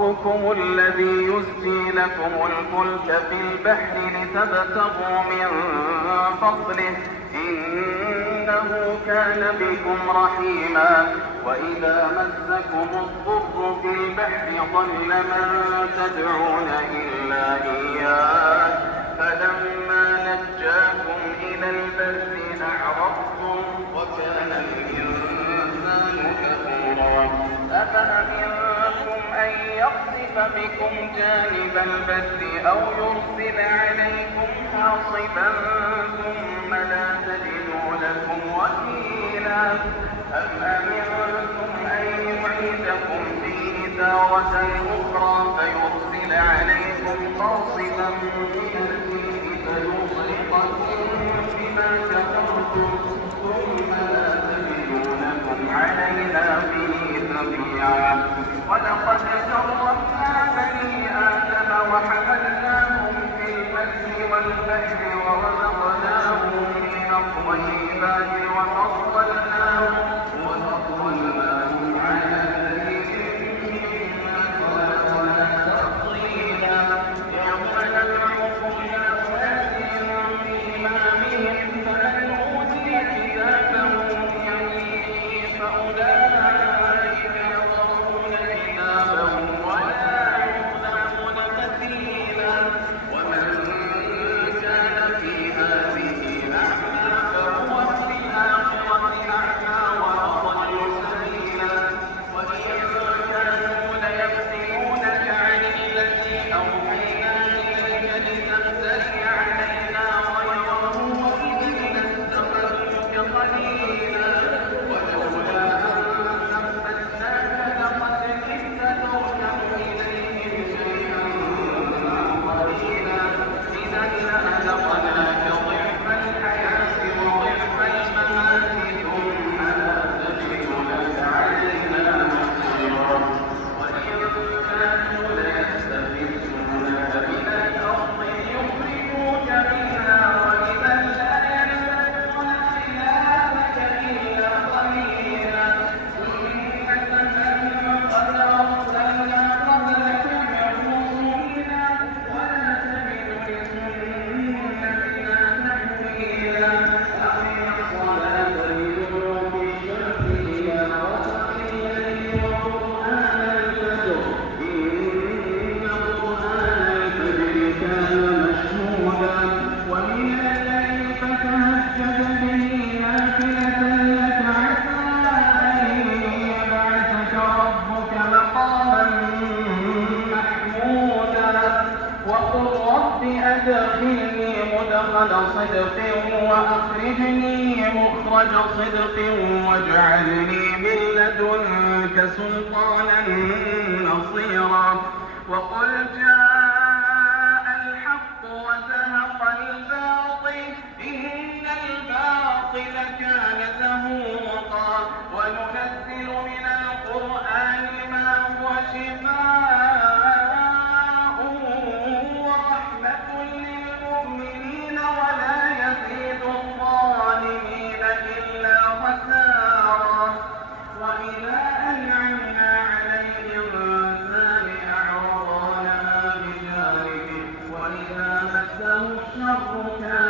ربكم الذي يزجي لكم الفلك في البحر لتبتغوا من فضله إنه كان بكم رحيما وإذا مسكم الضر في البحر ضل من تدعون إلا إياه فلما نجاكم إلى البر أعرضتم وكان الإنسان كفورا أفأمنتم أن يخسف بكم جانب البر أو يرسل عليكم حاصبا ثم لا تجدوا لكم وكيلا أم أمنتم أن يعيدكم فيه تارة أخرى فيرسل عليكم قاصفا من الريح فيغرقكم بما كفرتم ثم لا تجدوا لكم علينا به تبيعا ولقد كرمنا بني آدم وحملناهم في البر والبحر ورزقناهم من الطيبات وفضلناهم على كثير مما خلقنا تفضيلا يوم ندعو كل أناس بإمامهم فمن أوتي كتابه بيمينه فأولئك يقرؤون كتابهم ولا يظلمون فتيلا ومن كان في هذه أعمى فهو في الآخرة أعمى وأضل سبيلا وإن كانوا ليفتنونك عن الذي أوحينا إليك لتفتري علينا غيره وإذا لاتخذوك خليلا ولولا أن ثبتناك لقد كدت تركن إليهم شيئا قليلا إذا لأذقناك ضعف الحياة وضعف الممات ثم لا تجد لك علينا نصيرا وإن كانوا ليستفزونك من الأرض ليخرجوك منها وإذا لا يلتفتون خلافك إلا قليلا سنة من قد أرسلنا قبلك من رسلنا ولا تجد لسنتنا تحويلا أقم الصلاة لدلوك الشمس إلى غسق الليل وقرآن الفجر إن قرآن الفجر كان مشهودا ومن الليل فتهجد به نافلة لك عسى أن يبعثك ربك مقاما محمودا وقل رب أدخلني مدخل صدق وأخرجني مخرج صدق واجعلني من لدنك سلطانا نصيرا وقل جاء الحق وزهق الباطل إن الباطل كان زهوقا وننزل من القرآن ما هو شفاء ورحمة للمؤمنين ولا يزيد الظالمين إلا خسارا وإذا أنعمنا على الإنسان أعرض ونأى بجانبه وإذا مسه الشر كان